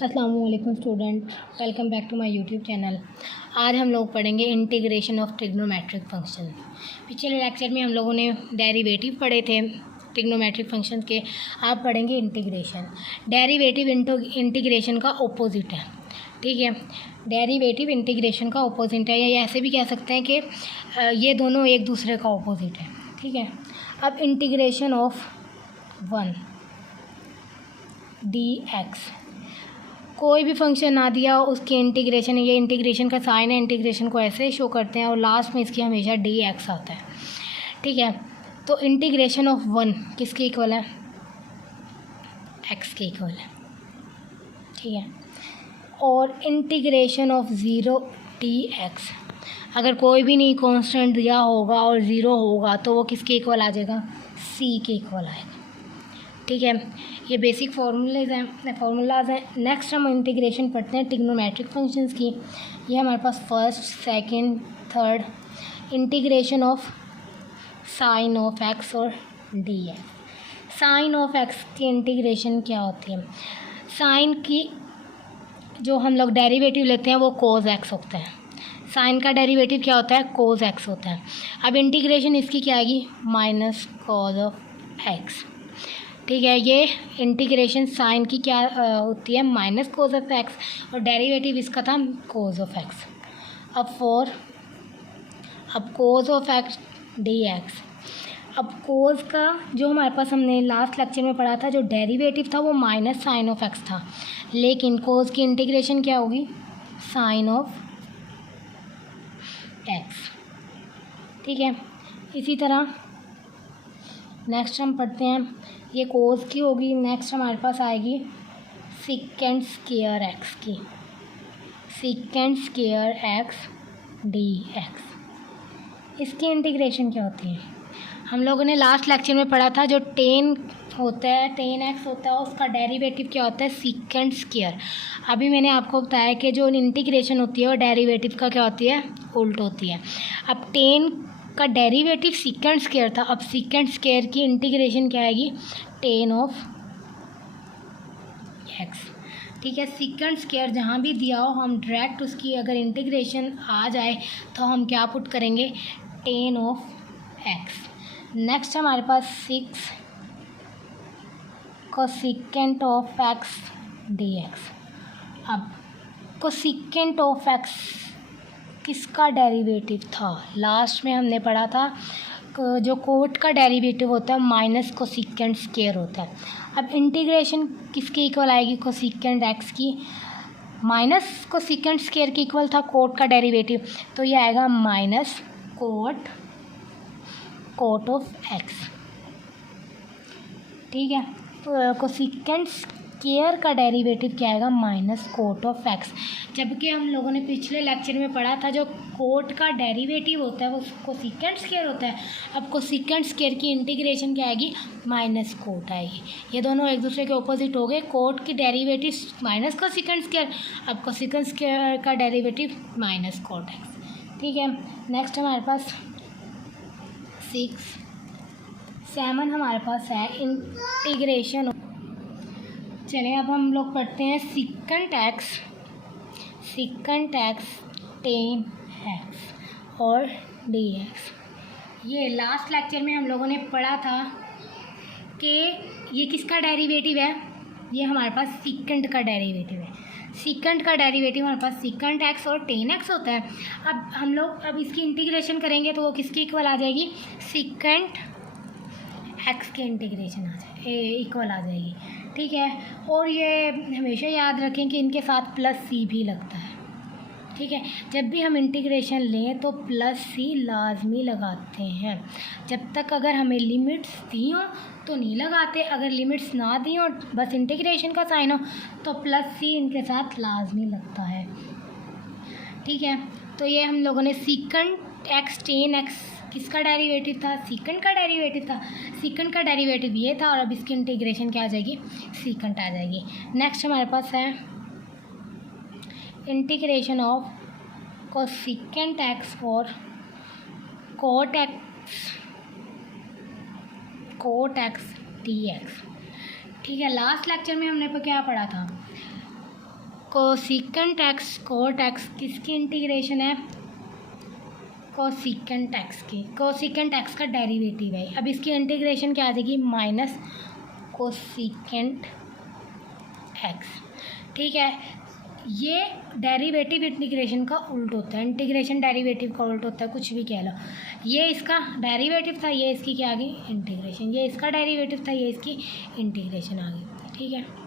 अस्सलाम वालेकुम student, welcome back to my YouTube channel. आज हम लोग पढ़ेंगे इंटीग्रेशन ऑफ ट्रिग्नोमेट्रिक फंक्शन। पिछले लेक्चर में हम लोगों ने डेरिवेटिव पढ़े थे ट्रिग्नोमेट्रिक फंक्शन के। आप पढ़ेंगे इंटीग्रेशन। डेरिवेटिव इंटीग्रेशन का ऑपोजिट है, ठीक है। डेरिवेटिव इंटीग्रेशन का ऑपोजिट है, या ऐसे भी कह सकते हैं कि ये दोनों एक दूसरे का ऑपोजिट है, ठीक है। अब इंटीग्रेशन ऑफ 1 dx, कोई भी फंक्शन ना दिया उसके इंटीग्रेशन, ये इंटीग्रेशन का साइन है, इंटीग्रेशन को ऐसे शो करते हैं और लास्ट में इसकी हमेशा dx आता है, ठीक है। तो इंटीग्रेशन ऑफ 1 किसके इक्वल है? x के इक्वल है, ठीक है। और इंटीग्रेशन ऑफ 0 dx, अगर कोई भी नहीं कांस्टेंट दिया होगा और 0 होगा तो वो किसके इक्वल आ जाएगा? c के इक्वल आएगा, ठीक है। ये बेसिक फार्मूलाज हैं। नेक्स्ट हम इंटीग्रेशन पढ़ते हैं ट्रिग्नोमेट्रिक फंक्शंस की। ये हमारे पास first, second, third, integration of sine of x और dx। साइन ऑफ x की इंटीग्रेशन क्या होती है? साइन की जो हम लोग डेरिवेटिव लेते हैं वो कोस x होता है। साइन का डेरिवेटिव क्या होता है? कोस x होता है। अब इंटीग्रेशन इसकी क्या आएगी? माइनस कोस ऑफ x, ठीक है। ये इंटीग्रेशन साइन की क्या होती है? माइनस कोस ऑफ एक्स, और डेरिवेटिव इसका था कोस ऑफ एक्स। अब cos of x D x. अब कोस का जो हमारे पास हमने लास्ट लेक्चर में पढ़ा था, जो डेरिवेटिव था वो माइनस साइन ऑफ एक्स था, लेकिन कोस की इंटीग्रेशन क्या होगी? साइन ऑफ एक्स, ठीक है। इसी तरह नेक्स्ट हम पढ़ते हैं, ये कोस की होगी। नेक्स्ट हमारे पास आएगी सीकेंट स्क्वायर एक्स की, secant square x D x. इसकी इंटीग्रेशन क्या होती है? हम लोगों ने लास्ट लेक्चर में पढ़ा था, जो टेन होता है, टेन एक्स होता है, उसका डेरिवेटिव क्या होता है? Secant square. अभी मैंने आपको बताया कि जो इंटीग्रेशन होती है वो डेरिवेटिव का क्या होती है? उल्ट होती है। अब टेन का डेरिवेटिव सीकेंट स्क्वायर था, अब सीकेंट स्क्वायर की इंटीग्रेशन क्या आएगी? टेन ऑफ एक्स, ठीक है। सीकेंट स्क्वायर जहाँ भी दिया हो, हम डायरेक्ट उसकी अगर इंटीग्रेशन आ जाए तो हम क्या पुट करेंगे? Ten of x. नेक्स्ट हमारे पास 6 cosecant of x D x. अब कोसेकेंट ऑफ एक्स किसका डेरिवेटिव था? लास्ट में हमने पढ़ा था जो कोट का डेरिवेटिव होता है माइनस कोसेकेंट स्क्वायर होता है। अब इंटीग्रेशन किसके इक्वल आएगी? कोसेकेंट एक्स की। माइनस कोसेकेंट स्क्वायर के इक्वल था कोट का डेरिवेटिव, तो ये आएगा माइनस कोट ऑफ एक्स, ठीक है। तो कोसेकेंट स्क्वायर का डेरिवेटिव क्या आएगा? Minus cot of x. जबकि हम लोगों ने पिछले लेक्चर में पढ़ा था जो कोट का डेरिवेटिव होता है वो कोसेकेंट स्क्वायर होता है। अब कोसेकेंट स्क्वायर की इंटीग्रेशन क्या आएगी? माइनस कोट आएगी। ये दोनों एक दूसरे के ऑपोजिट हो गए। कोट की डेरिवेटिव माइनस कोसेकेंट स्क्वायर, अब कोसेकेंट स्क्वायर का डेरिवेटिव माइनस कोट एक्स, ठीक है। नेक्स्ट हमारे पास 7 हमारे पास है इंटीग्रेशन। चलिए अब हम लोग पढ़ते हैं सीकेंट एक्स टेन एक्स और डी एक्स। ये लास्ट लेक्चर में हम लोगों ने पढ़ा था कि ये किसका डेरिवेटिव है? ये हमारे पास सीकेंट का डेरिवेटिव है। सीकेंट का डेरिवेटिव हमारे पास सीकेंट एक्स और टेन एक्स होता है। अब हम लोग इसकी इंटीग्रेशन करेंगे तो वो किसकी इक्वल आ जाएगी? सीकेंट एक्स की इंटीग्रेशन आ जाए इक्वल आ जाएगी, ठीक है। और ये हमेशा याद रखें कि इनके साथ प्लस सी भी लगता है, ठीक है। जब भी हम इंटीग्रेशन लें तो प्लस सी लाजमी लगाते हैं। जब तक अगर हमें लिमिट्स दी हो तो नहीं लगाते, अगर लिमिट्स ना दी हो बस इंटीग्रेशन का साइन हो तो प्लस सी इनके साथ लाजमी लगता है, ठीक है। तो ये हम लोगों ने सीकेंट एक्स टेन एक्स किसका डेरिवेटिव था? सीकेंट का डेरिवेटिव था। सीकेंट का डेरिवेटिव ये था, और अब इसकी इंटीग्रेशन क्या आ जाएगी? सीकेंट आ जाएगी। नेक्स्ट हमारे पास है इंटीग्रेशन ऑफ कोसेकेंट एक्स और कोट एक्स डी एक्स, ठीक है। लास्ट लेक्चर में हमने क्या पढ़ा था? कोसेकेंट एक्स, कोट एक्स किसकी इंटीग्रेशन है? कोसेकेंट एक्स की। कोसेकेंट एक्स का डेरिवेटिव है। अब इसकी इंटीग्रेशन क्या आ जाएगी? Minus cosecant x. ठीक है, ये डेरिवेटिव इंटीग्रेशन का उल्ट होता है, इंटीग्रेशन डेरिवेटिव का उल्ट होता है, कुछ भी कह लो। ये इसका डेरिवेटिव था, ये इसकी क्या आ गई? इंटीग्रेशन। ये इसका डेरिवेटिव था, ये इसकी इंटीग्रेशन आ गई। ठीक है।